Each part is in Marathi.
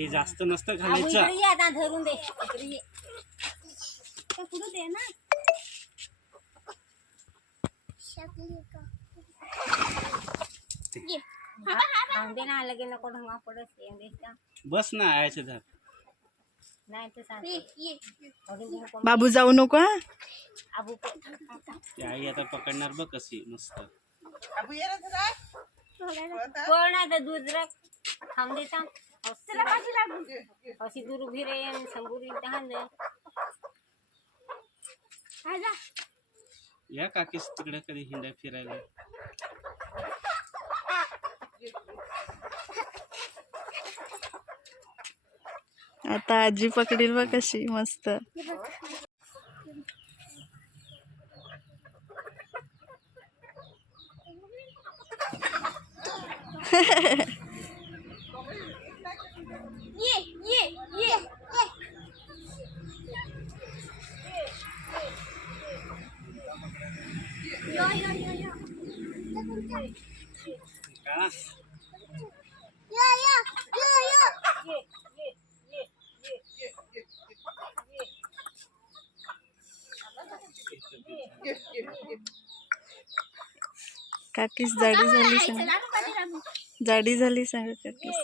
हे जास्त नसतं घालायचं. आता धरून दे पुढे दे ना. दे ना लगे नको ढंगा पडत बस ना आयाचे झाड. नाही तर सांग बाबू जाऊ नको हा. आबू ती आई आता पकडणार बघ कशी मस्त. कोण आहे तर दूध रख थांब देता अशी दूर उभी रे संगुरी तहान दे. या काकीस तिकडे कधी हिंडा फिरायला. आता आजी पकडील बघ कशी मस्त. का? काकीस जाडी झाली सांग. जाडी झाली सांग काकीस.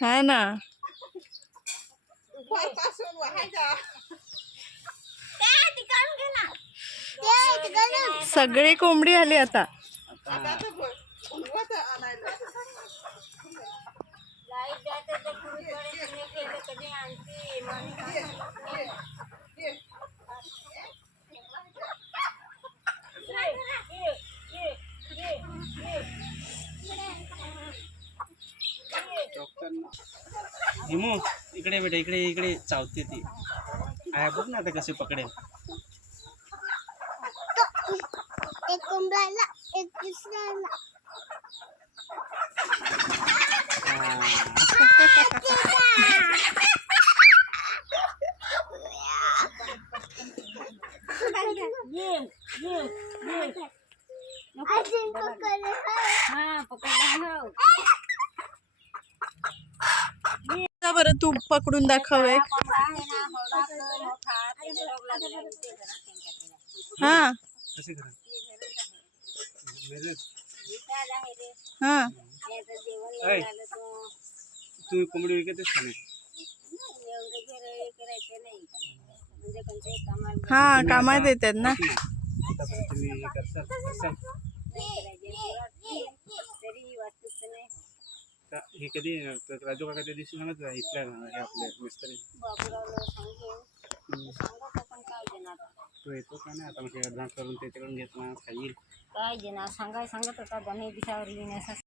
हा ना सगळी कोंबडी आली आता. हिमू इकडे बेटा इकडे इकडे चावते ती. आया बघ ना आता कसे पकडेल. एक कोंबड्याला एक दुसऱ्याला. बरं तू पकडून दाखव एक. हा कसे करा हा तुम्ही कोंबडी विकतेच का नाही. हा कामात येतात ना. आतापर्यंत तुम्ही हे करसाल करसाल. हे कधी राजू काका त्या दिवशी म्हणत इथल्या आपल्या मिस्त्री तो येतो का नाही आता मग ॲडव्हान्स करून त्याच्याकडून घेतला खाईल काय देणार सांगाय सांगत होता 2 दिवसावर येण्याचा.